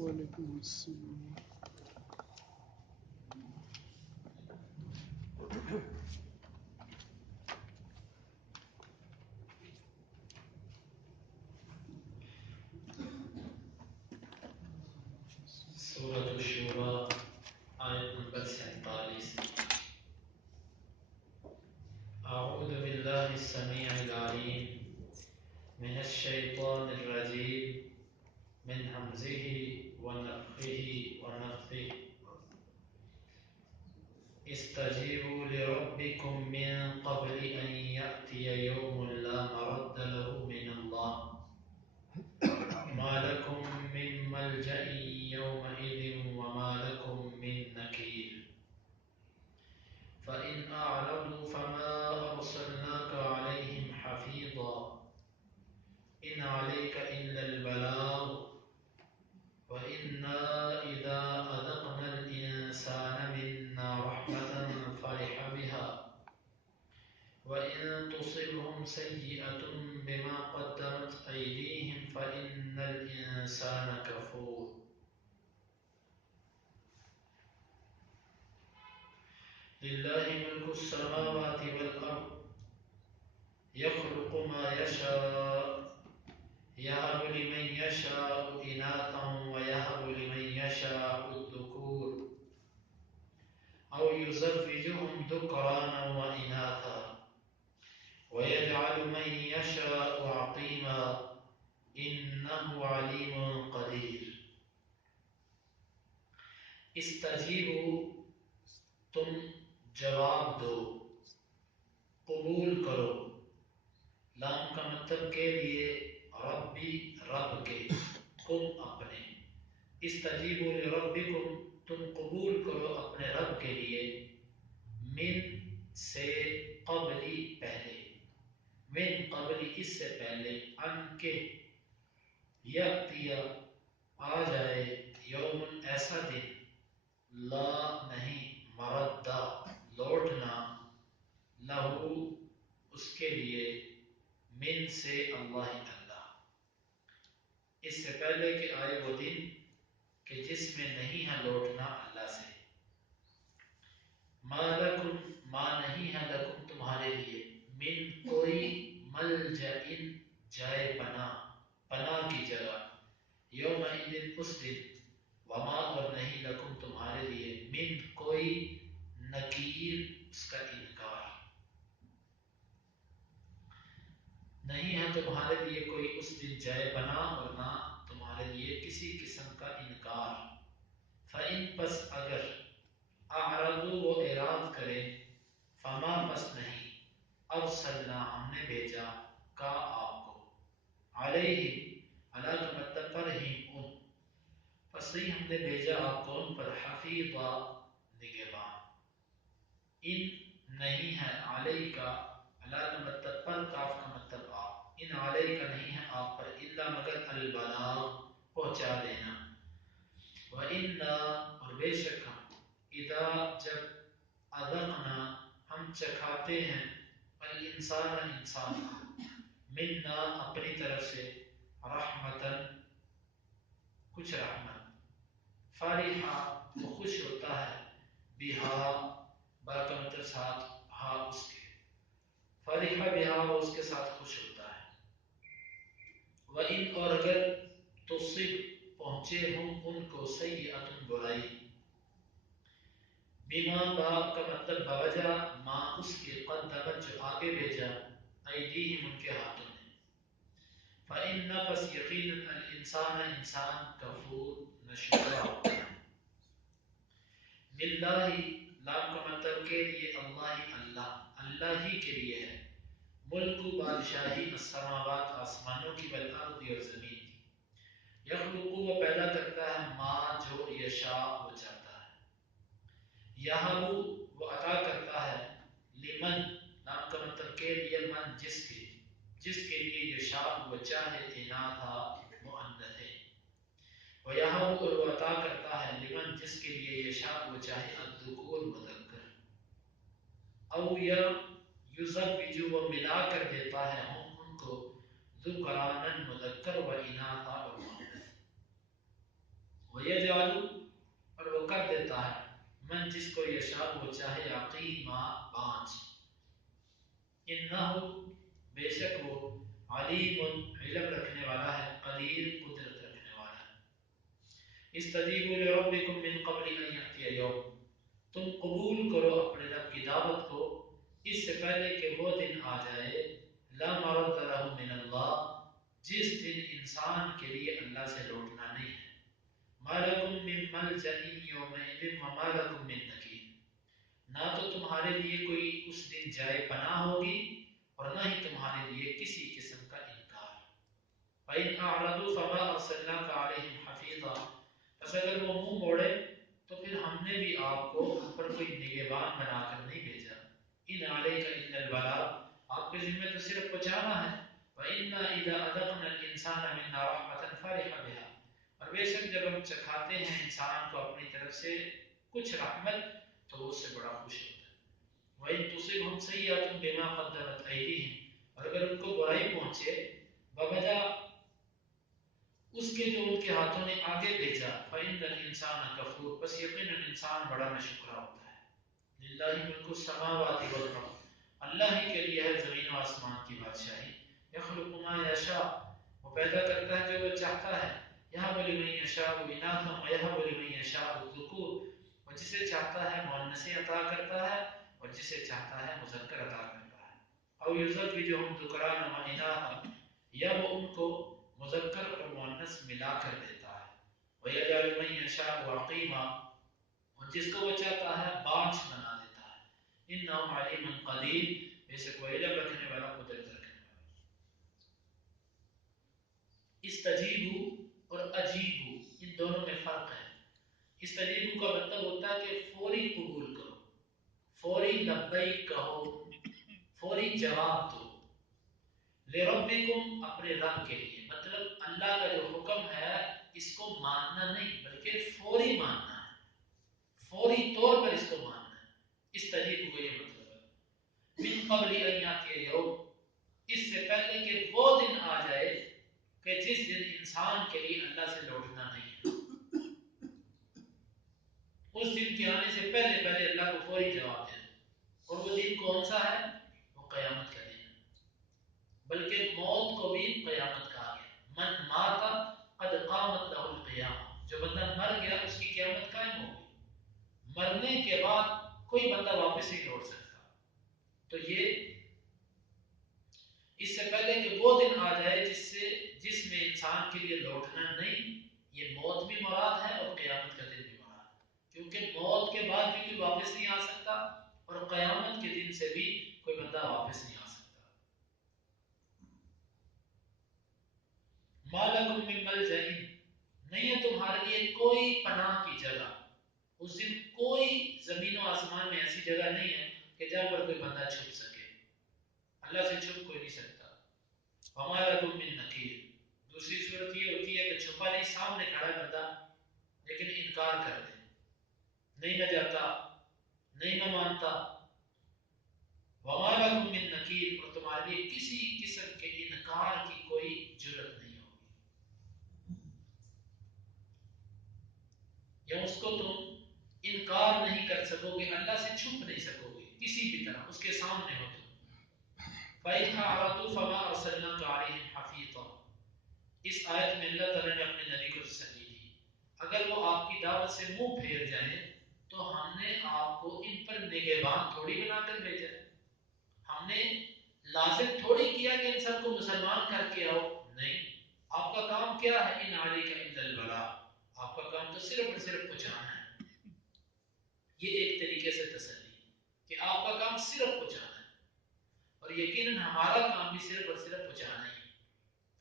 وعلیکم السلام. سورۃ الشورى آیت نمبر 47. اعوذ باللہ السمیع العلیم من الشیطان الرجیم من حمزه ونفخه ونفثه. استجیبوا لربکم من قبل ان یأتی یوم لا مرد له من اللہ ما لکم من ملجأ یومئذ وما لکم من نکیر. فإن أعرضوا فما أرسلناك عليهم حفيظا إن عليك إلا البلاغ وإنا إذا أذقنا الإنسان منا رحمة فرح بها وإن تصبهم سيئة بما قدمت أيديهم فإن الإنسان كفور. لله ملك السماوات والأرض يخلق ما يشاء يهب لمن يشاء إناثا ويهب لمن يشاء الذكور أو يزوجهم ذكرانا وإناثا ويجعل من يشاء عقيما إنه عليم قدير. استجیبوا تم جواب دو، قبول کرو. لام کا مطلب کے لیے ربی رب کے، کم اپنے. استجیبوا لربکم تم قبول کرو اپنے رب کے لیے، من سے قبلی پہلے، من قبلی اس سے پہلے، ان کے یأتی آ جائے، یوم ایسا دن، لا نہیں، مردہ لوٹنا، لہو اس کے لیے، من سے اللہ اللہ. اس سے پہلے کہ آئے وہ دن کہ جس میں نہیں ہے لوٹنا اللہ سے. ما لکم ما نہیں ہے لکم تمہارے لیے، من کوئی، ملجئن جائے پناہ، پناہ کی جگہ، یومئذ اس دن، وما اور نہیں لکم تمہارے لیے، من کوئی، نکیر اس کا انکار، نہیں ہے تمہارے لیے کوئی اس دن جائے پناہ اور نہ تمہارے لیے کسی قسم کا انکار. فَإِن پس اگر، اعرضوا وہ اعراض کریں، فما پس نہیں، ارسلنا ہم نے بھیجا، کا آپ کو، علیہ علی کا مطلب پر ہی ان، پس ہی ہم نے بھیجا آپ کو ان پر، حفیظا نگہبان. ان نہیں ہے علیہ کا، علی کا مطلب پر، کاف کا مطلب آپ، ان علیہ کا نہیں ہے آپ پر، الا مگر البلاغ پہنچا دینا. وَإِنَّا اور بے شک ہم، اذا جب، اذقنا ہم چکھاتے ہیں، الانسان انسان کو، منا اپنی طرف سے، رحمتن کچھ رحمت، فرحا وہ خوش ہوتا ہے، بہا با کا مطلب ساتھ، ہا اس کے، فرحا بہا وہ اس کے ساتھ خوش ہوتا ہے. وَإِنْ اور اگر تصب پہنچے ہم ان کو سیئۃ برائی، بما با کا مطلب بوجہ، ما اس کے، قدمت جو آگے بھیجا، ایدیہم ان کے ہاتھوں نے. فَإِنَّ پس یقیناً الانسان انسان کفور ناشکرا ہوتا ہے. للہ لام کا مطلب کے لیے، اللہ اللہ، اللہ ہی کے لیے ہے، ملک بادشاہی، السماوات آسمانوں کی، والارض اور زمین کی. یخلق وہ پیدا کرتا ہے، ما جو یشاء وہ چاہتا ہے. یہب وہ عطا کرتا ہے، لمن نام کا مطلب کے لیے، من جس کے لیے، یشاء وہ چاہے، اناثا مؤنث ہے. ویہب اور وہ عطا کرتا ہے، لمن جس کے لیے، یشاء وہ چاہے، الذکور مذکر. او یا یزوج وہ ملا کر دیتا ہے ہم ان کو، ذکرانا مذکر و اناثا اور مؤنث. یشاء وہ چاہے عقیما بانج، انہ بے شک وہ علیم علم رکھنے والا ہے، قدیر قدرت رکھنے والا ہے۔ استجیبوا لربکم من قبل ان یأتی یوم، تم قبول کرو اپنے رب کی دعوت کو اس سے پہلے کہ وہ دن آ جائے، لا مرد لہ من اللہ، جس دن انسان کے لیے اللہ سے لوٹنا نہیں ہے، ما لکم من ملجأ یومئذ وما لکم من نکیر، نہ تو تمہارے لیے کوئی اس دن جائے پناہ ہوگی اور نہ ہی تمہارے لیے کسی قسم کا انکار۔ فَإِنْ أَعْرَضُوا فَمَا أَرْسَلْنَاكَ عَلَيْهِمْ حَفِيظًا، بس اگر وہ منہ موڑے تو پھر ہم نے بھی آپ کو ان پر کوئی نگہبان بنا کر نہیں بھیجا۔ ان علیک الا البلاغ، آپ کے ذمہ تو صرف پہنچانا ہے۔ وَإِنَّا إِذَا أَذَقْنَا الْإِنسَانَ مِنَّا رَحْمَةً فَرِحَ بِهَا، اور بے شک جب ہم چکھاتے ہیں انسان کو اپنی طرف سے کچھ رحمت تو وہ اس سے بڑا خوش ہوتا ہے۔ وَإِن تُصِبْهُمْ سَيِّئَةٌ بِمَا قَدَّمَتْ أَيْدِيهِمْ، اور اگر ان کو برائی پہنچے بوجہ اس کے جو ان کے ہاتھوں نے آگے بھیجا، فَإِنَّ الْإِنسَانَ كَفُورٌ، بس یقیناً انسان بڑا ناشکرا ہوتا ہے۔ لِلَّهِ مُلْكُ السَّمَاوَاتِ وَالْأَرْضِ، اللہ ہی کے لیے ہے زمین و آسمان کی بادشاہی۔ يَخْلُقُ مَا يَشَاءُ، وہ پیدا کرتا ہے جو وہ چاہتا ہے۔ يَهَبُ لِمَن يَشَاءُ إِنَاثًا وَيَهَبُ لِمَن يَشَاءُ الذُّكُورَ، وہ جسے چاہتا ہے مؤنثیں عطا کرتا ہے اور جسے چاہتا ہے مذکر عطا کرتا ہے۔ أَوْ يُزَوِّجُهُمْ ذُكْرَانًا وَإِنَاثًا، یا وہ ان کو مذکر اور مؤنث ملا کر دیتا ہے۔ وَيَجْعَلُ مَن يَشَاءُ عَقِيمًا، اور جس کو وہ چاہتا ہے بانجھ بنا دیتا ہے۔ إِنَّهُ عَلِيمٌ قَدِيرٌ، بے شک وہ علم رکھنے والا قدرت رکھنے والا۔ استجیبو اور اجیبو، ان دونوں میں فرق ہے۔ استجیبو کا مطلب ہوتا ہے کہ فوری قبول کرو، فوری لبیک کہو، فوری جواب دو۔ لربکم، اپنے رب کے لیے، مطلب اللہ کا جو حکم ہے اس کو ماننا نہیں بلکہ فوری ماننا ہے، فوری طور پر اس کو ماننا ہے۔ استجیبوا کا یہ مطلب ہے۔ من قبل ان یاتی یوم، اس سے پہلے کہ وہ دن آ جائے کہ جس دن انسان کے لیے اللہ سے لوٹنا نہیں ہے، اس دن کے آنے سے پہلے پہلے اللہ کو فوری جواب دے دو۔ اور وہ دن کون سا ہے؟ وہ قیامت کا دن ہے، بلکہ موت کو بھی قیامت کہا گیا۔ من مات قد قامت له القیامہ، جو بندہ مر گیا اس کی قیامت قائم ہوگی، مرنے کے بعد کوئی بندہ واپس نہیں لوٹ سکتا۔ تو یہ اس سے پہلے کہ وہ دن آ جائے جس میں انسان کے لیے لوٹنا نہیں، یہ موت بھی مراد ہے اور قیامت کا دن بھی مراد ہے، کیونکہ موت کے بعد بھی کوئی واپس نہیں آ سکتا اور قیامت کے دن سے بھی کوئی بندہ واپس نہیں آ سکتا۔ ما لکم من ملجأ، نہیں ہے تمہارے لیے کوئی پناہ کی جگہ، اس دن کوئی زمین و آسمان میں ایسی جگہ نہیں ہے کہ جہاں پر کوئی بندہ چھپ سکے، اللہ سے چھپ کوئی نہیں سکتا۔ وما لکم من نکیر، دوسری صورت یہ ہوتی ہے کہ چھپا نہیں، سامنے کھڑا ہے بندہ لیکن انکار کر دے، نہیں میں جاتا، نہیں میں مانتا۔ وما لکم من نکیر، اور تمہارے لیے کسی قسم کے انکار کی کوئی جرت نہیں ہوگی، یا اس کو تم انکار نہیں کر سکو گے، اللہ سے چھپ نہیں سکو گے کسی بھی طرح، اس کے سامنے ہو تم۔ فَإِنْ أَعْرَضُوا فَمَا أَرْسَلْنَاكَ عَلَيْهِمْ حَفِيظًا، اس آیت میں اللہ تعالیٰ نے اپنے نبی کو تسلی دی، اگر وہ آپ کی دعوت سے منہ پھیر جائیں تو ہم نے آپ کو ان پر نگہبان تھوڑی بنا کر بھیجا، ہم نے لازم تھوڑی کیا کہ ان سب کو مسلمان کر کے آؤ، نہیں، آپ کا کام کیا ہے؟ ان علیک الا البلاغ، آپ کا کام تو صرف اور صرف پہنچانا ہے۔ یہ ایک طریقے سے تسلی کہ آپ کا کام صرف پہنچانا ہے، اور یقیناً ہمارا کام بھی صرف اور صرف پہنچانا ہی ہے۔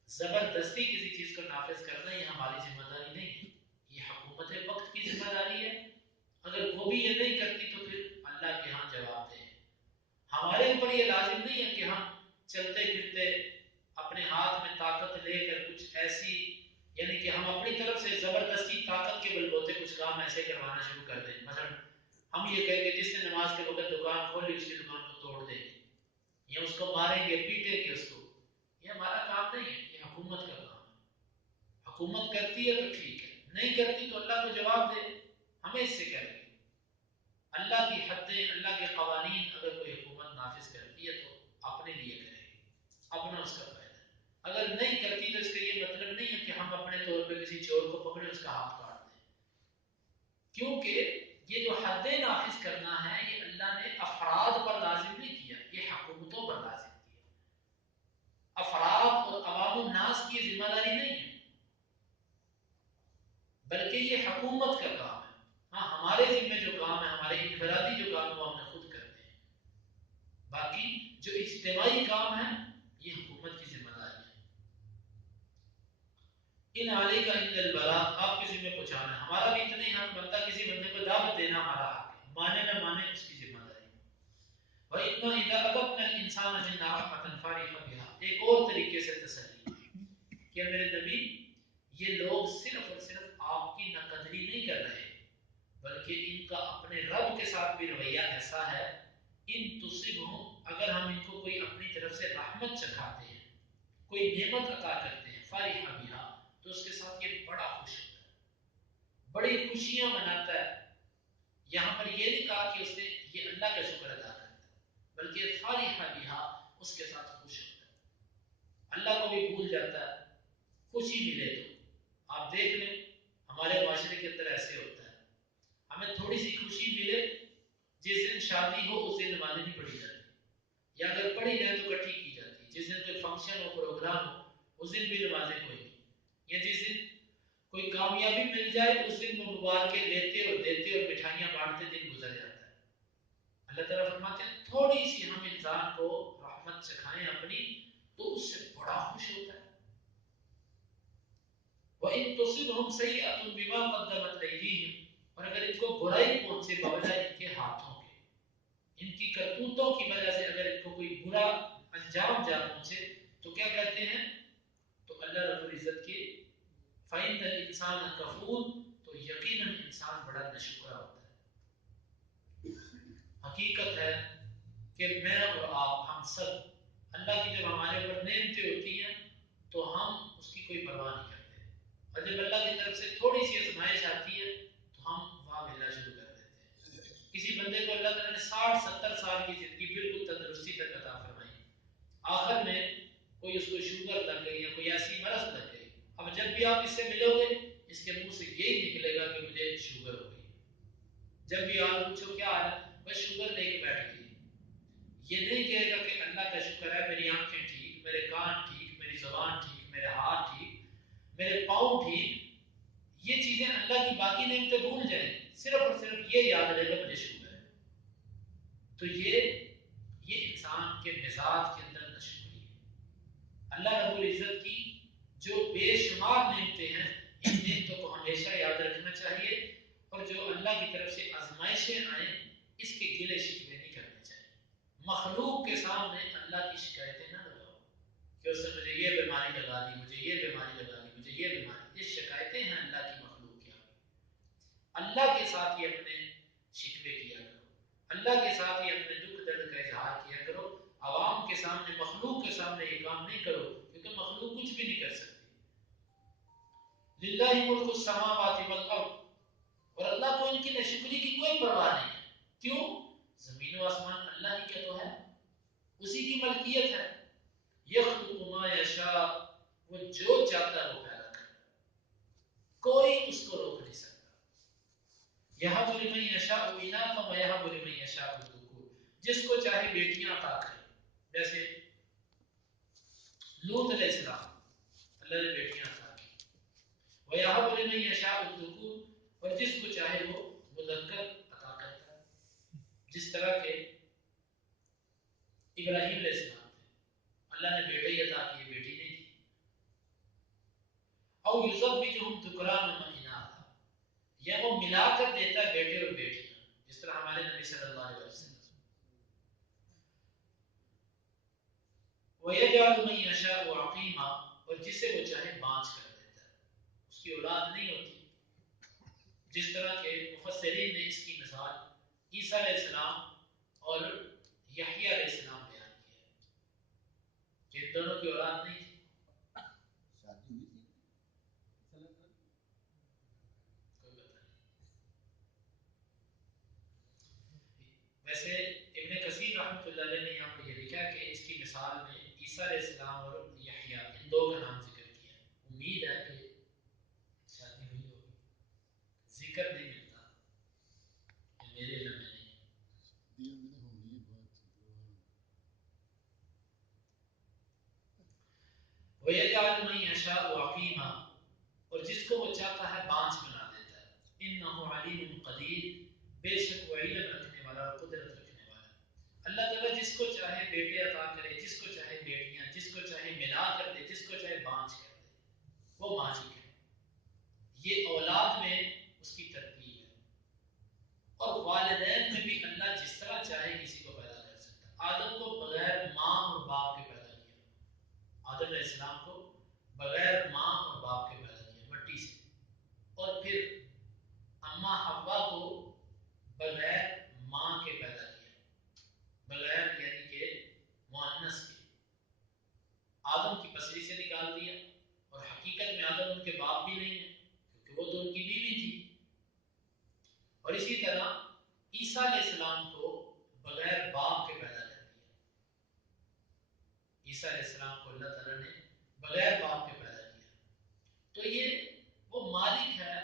زبردستی کسی چیز کو نافذ کرنا یہ ہماری ذمہ داری نہیں ہے، یہ حکومت وقت کی ذمہ داری ہے، اگر وہ بھی یہ نہیں کرتی تو پھر اللہ کے ہاں جواب دے۔ ہمارے اوپر یہ لازم نہیں ہے کہ ہم چلتے پھرتے اپنے ہاتھ میں طاقت لے کر کچھ ایسی، یعنی کہ ہم اپنی طرف سے زبردستی طاقت کے بل بوتے کچھ کام ایسے کروانا شروع کر دیں۔ مثلا ہم یہ کہیں گے جس نے نماز کے وقت دکان کھولی اس کی دکان کو توڑ دیں گے، یا اس کو ماریں گے، پیٹیں گے اس کو، یہ ہمارا کام نہیں ہے، یہ حکومت کا کام ہے۔ حکومت کرتی ہے تو ٹھیک ہے، نہیں کرتی تو اللہ کو جواب دے، ہمیں اس سے کیا لگے۔ اللہ کی حدیں، اللہ کے قوانین اگر کوئی حکومت نافذ کرتی ہے تو اپنے لیے کرے گی، اپنا اس کا فائدہ ہے۔ اگر نہیں کرتی تو اس کا یہ مطلب نہیں ہے کہ ہم اپنے طور پہ کسی چور کو پکڑے اس کا ہاتھ کاٹ دیں، کیونکہ یہ جو حدیں نافذ کرنا ہے یہ اللہ نے افراد پر لازم نہیں کیا، یہ حکومتوں پر لازم کیا۔ افراد اور عوام الناس کی ذمہ داری نہیں ہے، بلکہ یہ حکومت کا کام ہے۔ ہاں ہمارے ذمہ جو کام ہے، ہمارے انفرادی جو کام ہے وہ ہم نے خود کرتے ہیں، باقی جو اجتماعی کام ہے یہ حکومت کی ذمہ داری ہے۔ ان علی کا عند البلاغ، آپ کے ذمہ پہنچانا ہے، ہمارا بھی اتنا ہی حق بنتا ہے، کسی بندے کو دعوت دینا ہمارا حق ہے، مانے نہ مانے اس کی ذمہ داری ہے۔ وَإِنَّا إِذَا أَذَقْنَا الْإِنسَانَ مِنَّا رَحْمَةً فَرِحَ بِهَا، ایک اور طریقے سے تسلی کہ میرے نبی یہ لوگ صرف اور صرف آپ کی ناقدری نہیں کر رہے، بلکہ ان کا اپنے رب کے ساتھ بھی رویہ ایسا ہے، ان تصبہم، اگر ہم ان کو کوئی اپنی طرف سے رحمت چکھاتے ہیں، کوئی نعمت عطا کرتے ہیں، فرح بہا، تو اس کے ساتھ یہ بڑا خوش ہوتا ہے، بڑی خوشیاں مناتا ہے۔ یہاں پر یہ نہیں کہا کہ اس نے یہ اللہ کا شکر ادا کرتا ہے، بلکہ فرح بہا، اس کے ساتھ خوش ہوتا ہے، اللہ کو بھی بھول جاتا ہے، خوشی ملے تو۔ آپ دیکھ لیں ہمارے معاشرے کے اندر ایسے ہوتا ہے، ہمیں تھوڑی سی خوشی ملے، جس دن شادی ہو اس دن نمازیں نہیں پڑھی جاتی، یا اگر پڑھی جائے تو کٹھی کی جاتی، جس دن کوئی فنکشن ہو، پروگرام ہو، اس دن بھی نمازیں کوئی نہیں، یا جس دن کوئی کامیابی مل جائے اس دن وہ مبارکیں لیتے اور دیتے اور مٹھائیاں بانٹتے دن گزر جاتا ہے۔ اللہ تعالیٰ فرماتے ہیں تھوڑی سی ہم انسان کو رحمت چکھائیں اپنی تو اس سے بڑا خوش ہوتا ہے۔ وَإِن تُصِبْهُمْ سَيِّئَةٌ بِمَا قَدَّمَتْ أَيْدِيهِمْ، اور اگر ان کو برائی پہنچے بوجہ ان کے ہاتھوں کے، ان کی کرتوتوں کی وجہ سے اگر ان کو کوئی برا انجام جا پہنچے تو کیا کہتے ہیں؟ تو اللہ رب العزت کے فَإِنَّ الْإِنسَانَ كَفُورٌ، تو یقیناً انسان بڑا ناشکرا ہوتا ہے۔ حقیقت ہے کہ میں اور آپ، ہم سب، اللہ کی جب ہمارے اوپر نعمتیں ہوتی ہیں تو ہم اس کی کوئی پرواہ نہیں کرتے، اور جب اللہ کی طرف سے تھوڑی سی آزمائش آتی ہے تو ہم واہ ملنا شروع کر دیتے ہیں۔ کسی بندے کو اللہ تعالیٰ نے 60-70 سال کی زندگی بالکل تندرستی تک عطا فرمائی، آخر میں کوئی اس کو شوگر لگ گئی یا کوئی ایسی مرض لگ گئی، اب جب بھی آپ اس سے ملو گے اس کے منہ سے یہی نکلے گا کہ مجھے شوگر ہو گئی۔ جب بھی آپ پوچھو کیا حال ہے، بس شوگر لے کے بیٹھ گئی، یہ نہیں کہے گا کہ اللہ کا شکر ہے میری آنکھیں ٹھیک، میرے کان ٹھیک، میری زبان ٹھیک، میرے ہاتھ ٹھیک، میرے پاؤں ٹھیک۔ یہ چیزیں اللہ کی باقی نعمتیں بھول جائیں، صرف اور صرف یہ یاد رہے گا مجھے شکر ہے۔ تو یہ انسان کے مزاج کے اندر ناشکری ہے۔ اللہ رب العزت کی جو بے شمار نعمتیں ہیں، ان نعمتوں کو ہمیشہ یاد رکھنا چاہیے، اور جو اللہ کی طرف سے آزمائشیں آئیں اس کے گلے شکوے نہیں کرنے چاہیے۔ مخلوق کے سامنے اللہ کی شکایتیں نہ لگاؤ کہ اس نے مجھے یہ بیماری لگا دی، مجھے یہ بیماری لگا دی، مجھے یہ بیماری، یہ شکایتیں ہیں اللہ کی مخلوق کی آگے۔ اللہ کے ساتھ ہی اپنے شکوے کیا کرو، اللہ کے ساتھ ہی اپنے دکھ درد کا اظہار کیا کرو، عوام کے سامنے، مخلوق کے سامنے یہ کام نہیں کرو، کیونکہ مخلوق کچھ بھی نہیں کر سکتی۔ للہ ملک السماوات والارض، اور اللہ کو ان کی ناشکری کی کوئی پرواہ نہیں ہے۔ کیوں؟ زمین و آسمان اللہ ہی کا تو ہے، اسی کی ملکیت ہے۔ یخلق ما یشاء، وہ جو چاہتا ہے وہ پیدا کرتا ہے، کوئی اس کو روک نہیں سکتا۔ یہب لمن یشاء اناثا ویہب لمن یشاء الذکور، جس کو چاہے بیٹیاں عطا کرے، جیسے لوط علیہ السلام اللہ نے بیٹیاں عطا کی، ویہب لمن یشاء الذکور، اور جس کو چاہے وہ مذکر عطا کرتا ہے، جس طرح کے ابراہیم علیہ السلام تھے، اللہ نے بیٹے ہی عطا کیے، بیٹی نہیں تھی۔ او یزوجہم ذکرانا و اناثا، یا وہ ملا کر دیتا ہے بیٹے اور بیٹیاں، جس طرح ہمارے نبی صلی اللہ علیہ وسلم۔ وَيَجْعَلُ مَن يَشَاءُ عَقِيمًا، اور جسے وہ چاہے بانجھ کر دیتا ہے، اس کی اولاد نہیں ہوتی، جس طرح کے مفسرین نے اس کی مثال عیسیٰ علیہ السلام اور یحییٰ علیہ السلام بیان کیا ہے کہ ان دونوں کی اولاد نہیں تھی۔ شادی ہوئی تھی کوئی پتہ نہیں۔ ویسے ابن کثیر رحمۃ اللہ علیہ نے یہاں پر یہ لکھا کہ اس کی مثال میں عیسیٰ علیہ السلام اور یحییٰ ان دو کا نام ذکر کیا ہے. امید ہے کہ شادی ہوئی ہوگی، ذکر نہیں ملتا میرے علم میں نہیں. وَيَجْعَلُ مَن يَشَاءُ عَقِيمًا، اور جس کو وہ چاہتا ہے بانجھ بنا دیتا ہے. إِنَّهُ عَلِيمٌ قَدِيرٌ، بے شک وہ علم رکھنے والا اور قدرت رکھنے والا ہے. اللہ تعالیٰ جس کو چاہے بیٹے عطا کرے، جس کو چاہے بیٹیاں، جس کو چاہے ملا کر دے، جس کو چاہے بانجھ کر دے. وہ مالک ہے. یہ اولاد میں اس کی ترتیب ہے. اور والدین میں بھی اللہ جس طرح چاہے کسی کو پیدا کر سکتا ہے. آدم کو بغیر ماں اور باپ کے پیدا کیا. آدم علیہ السلام کو بغیر ماں اور باپ کے پیدا کیا مٹی سے. اور پھر اما حوا کو بغیر ماں کے پیدا کیا، بغیر یعنی کہ مؤنث کے. آدم کی پسری سے نکال دیا، اور حقیقت میں آدم ان کے باپ بھی نہیں ہے کیونکہ وہ تو ان کی بیوی تھی. اور اسی طرح عیسیٰ علیہ السلام کو بغیر باپ کے پیدا کر دیا. عیسیٰ علیہ السلام کو اللہ تعالیٰ نے بغیر باپ کے پیدا کیا. تو یہ وہ مالک ہے،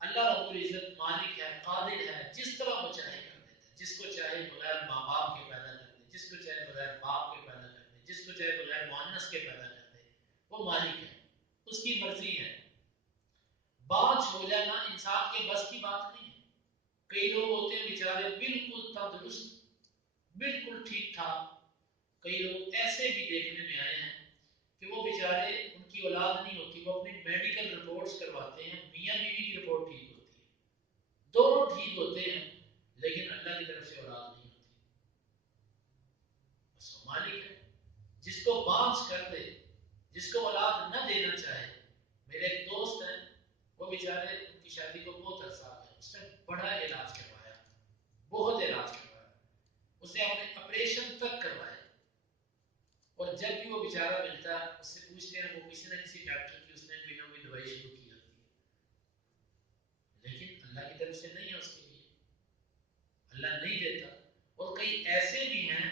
اللہ رب العزت مالک ہے، قادر ہے، جس طرح وہ چاہے کر دیتا ہے. جس کو چاہے بغیر ماں باپ کے پیدا کر دے، جس کو چاہے بغیر باپ کے پیدا کر دے، جس کو چاہے بغیر مؤنث کے پیدا کر دے. وہ مالک ہے، اس کی مرضی ہے. بانجھ ہو جانا انسان کے بس کی بات نہیں ہے. کئی لوگ ہوتے ہیں بیچارے بالکل تندرست، بالکل ٹھیک ٹھاک. کئی لوگ ایسے بھی دیکھنے میں آئے ہیں کہ وہ بیچارے ان کی اولاد نہیں ہوتی، وہ اپنی میڈیکل رپورٹس کرواتے ہیں، میاں بیوی کی رپورٹ ٹھیک ہوتی ہے، دونوں ٹھیک ہوتے ہیں، لیکن اللہ کی طرف سے اولاد نہیں ہوتی. بس وہ مالک ہے جس کو بانجھ کر دے، جس کو اولاد نہ دینا چاہے. میرے ایک دوست ہیں، وہ بیچارے ان کی شادی کو بہت عرصہ ہو گیا، اس نے بڑا علاج کروایا، بہت علاج کروایا، اس نے اپنے آپریشن تک کروایا. اور جب بھی وہ بیچارہ ملتا ہے اس سے پوچھتے ہیں، وہ کسی نہ کسی ڈاکٹر کی اس نے کوئی نہ کوئی دوائی شروع کی ہوتی ہے، لیکن اللہ کی طرف سے نہیں ہے. اس کے لیے اللہ نہیں دیتا. اور کئی ایسے بھی ہیں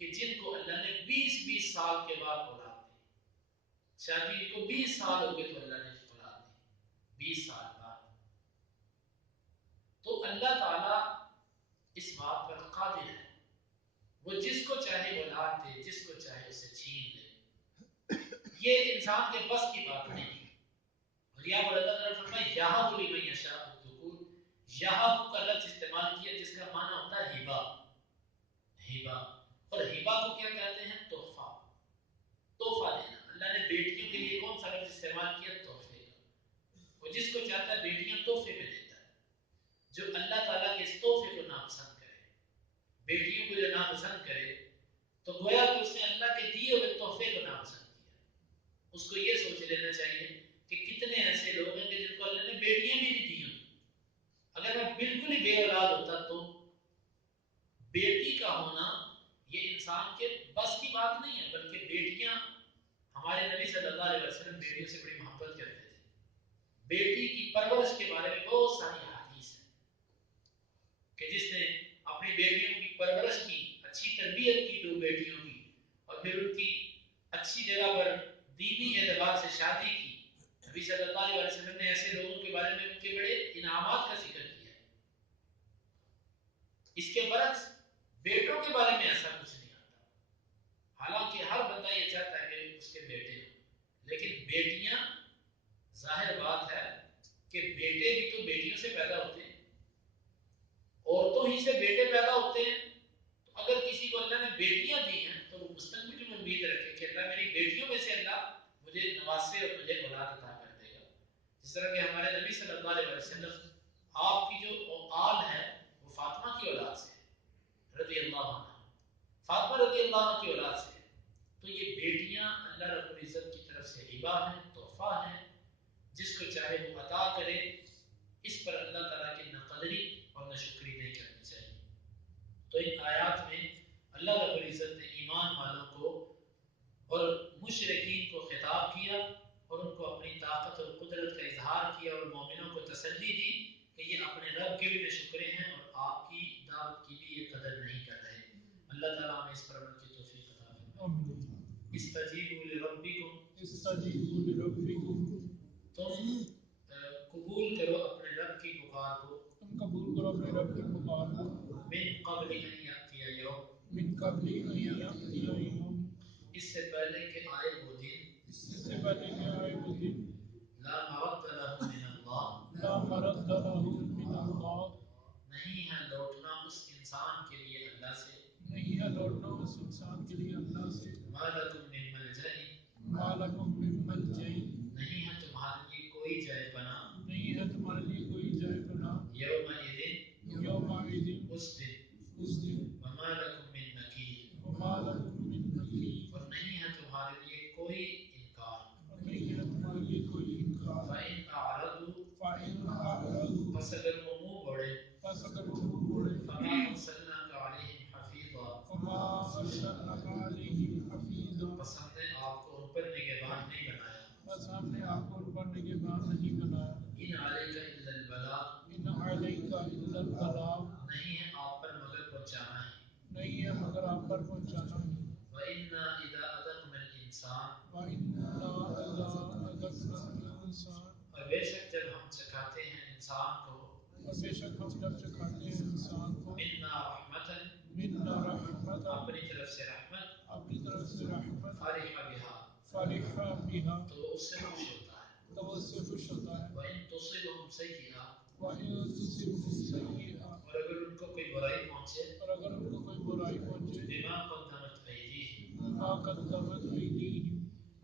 کہ جن کو اللہ نے 20 سال کے بعد اولاد دی. شادی کو 20 سال ہو گئے تو اللہ نے اولاد دی، 20 سال بعد. تو اللہ تعالیٰ اس بات پر قادر ہے، وہ جس کو چاہے اولاد دے، جس کو چاہے اسے چھین لے. یہ انسان کے بس کی بات نہیں ہے. اور یہاں پر اللہ تعالیٰ فرمایا یہاں بولی میں یشاء الذکور، یہاں کا لفظ استعمال کیا جس کا معنی ہوتا ہے ہبا. ہبا، اور ہبا کو کیا کہتے ہیں؟ تحفہ، تحفہ دینا. اللہ نے بیٹیوں کے لیے کون سا لفظ استعمال کیا؟ تحفے کا. وہ جس کو چاہتا ہے بیٹیاں تحفے میں دیتا ہے. جو اللہ تعالیٰ کے اس تحفے کو ناپسند کرے، بیٹیوں کو جو ناپسند کرے، تو گویا کہ اس نے اللہ کے دیے ہوئے تحفے کو ناپسند کیا. اس کو یہ سوچ لینا چاہیے کہ کتنے ایسے لوگ ہیں کہ جن کو اللہ نے بیٹیاں بھی نہیں دی. اگر میں بالکل ہی بے اولاد ہوتا تو بیٹی کا ہونا یہ انسان کے بس کی بات نہیں ہے، بلکہ بیٹیاں، ہمارے نبی صلی اللہ علیہ وسلم بیٹیوں سے بڑی محبت کرتے تھے. بیٹی کی پرورش کے بارے میں بہت ساری حدیث ہیں کہ جس نے اپنی بیٹیوں کی پرورش کی، اچھی تربیت کی دو بیٹیوں کی، اور پھر ان کی اچھی جگہ پر دینی اعتبار سے شادی کی. نبی صلی اللہ علیہ وسلم نے ایسے لوگوں کے بارے میں ان کے بڑے انعامات کا ذکر کیا. اس کے برعکس بیٹوں کے بارے میں ایسا کچھ نہیں آتا. حالانکہ ہر بندہ یہ چاہتا ہے کہ اس کے بیٹے ہوں، لیکن بیٹیاں، ظاہر بات ہے کہ بیٹے بھی تو بیٹیوں سے پیدا ہوتے ہیں، عورتوں ہی سے بیٹے پیدا ہوتے ہیں. تو اگر کسی کو اللہ نے بیٹیاں دی ہیں تو وہ مستقبل میں امید رکھے کہ اللہ میری بیٹیوں میں سے اللہ مجھے نوازے اور مجھے اولاد عطا کر دے گا. جس طرح کہ ہمارے نبی صلی اللہ علیہ وسلم، آپ کی جو آل ہے وہ فاطمہ کی اولاد سے رضی اللہ عنہ، فاطمہ رضی اللہ عنہ کی اولاد سے. تو یہ بیٹیاں اللہ رب العزت کی طرف سے ہبہ ہیں، تحفہ ہیں. جس کو چاہے وہ عطا کرے. اس پر اللہ تعالیٰ کی نہ قدری اور نہ شکری نہیں کرنی چاہیے. تو ان آیات میں اللہ رب العزت نے ایمان والوں کو اور مشرکین کو خطاب کیا اور ان کو اپنی طاقت اور قدرت کا اظہار کیا اور مومنوں کو تسلی دی کہ یہ اپنے رب کے بھی نہ شکرے ہیں اور آپ کی کتابت کی بھی یہ قدر نہیں کر رہے. اللہ تعالیٰ ہمیں اس پر عمل کی توفیق عطا فرمائے. استجیبوا لربکم، تم قبول کرو اپنے رب کی پکار کو، من قبل ان یأتی یوم، اس سے پہلے کہ آئے وہ دن، لا مرد له من اللہ، نہیں ہے لوٹنا اس انسان کے لیے اللہ سے، ما لکم من ملجأ، نہیں ہے تمہارے لیے کوئی جائے پناہ، یومئذ اس دن، وما لکم من نکیر، اور نہیں ہے تمہارے لیے کوئی انکار. فَإِنْ أَعْرَضُوا، پس اگر وہ منہ موڑے، فَمَا أَرْسَلْنَاكَ عَلَيْهِمْ حَفِيظًا، پس ہم نے آپ کو ان پر نگہبان نہیں بنایا. إِنْ عَلَيْكَ إِلَّا الْبَلَاغُ، نہیں ہے آپ پر مگر پہنچانا ہی. وَإِنَّا إِذَا أَذَقْنَا الْإِنسَانَ، اور بے شک جب ہم چکھاتے ہیں انسان کو، منا رحمتاً، اپنی طرف سے رحمت، فرح بها، تو اس سے خوش ہوتا ہے. وَإِن تُصِبْهُمْ سَيِّئَةٌ، اور اگر ان کو کوئی برائی پہنچے، بما قدمت أيديهم،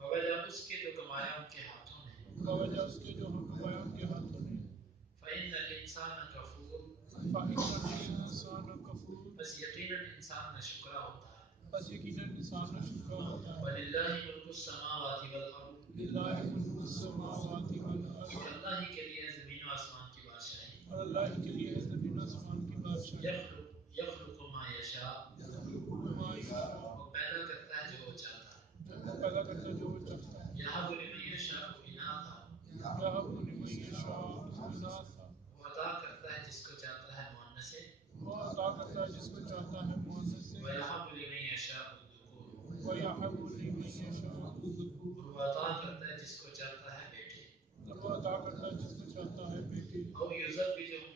بوجہ اس کے جو کمایا ان کے ہاتھوں نے، فإن الإنسان كفور، بس یقیناً انسان ناشکرا ہوتا ہے. وَلِلَّهِ مُلْكُ السَّمَاوَاتِ وَالْأَرْضِ، اور اللہ ہی کے لیے زمین و آسمان کی بادشاہی. یخلق ما یشاء، وہ پیدا کرتا ہے جو وہ چاہتا ہے. یہب لمن یشاء اناثا، وہ عطا کرتا ہے جس کو چاہتا ہے مؤنث سے، وَيَهَبُ لِمَن يَشَاءُ الذُّكُورَ، اور وہ عطا کرتا ہے جس کو چاہتا ہے بیٹے. أَوْ يُزَوِّجُهُمْ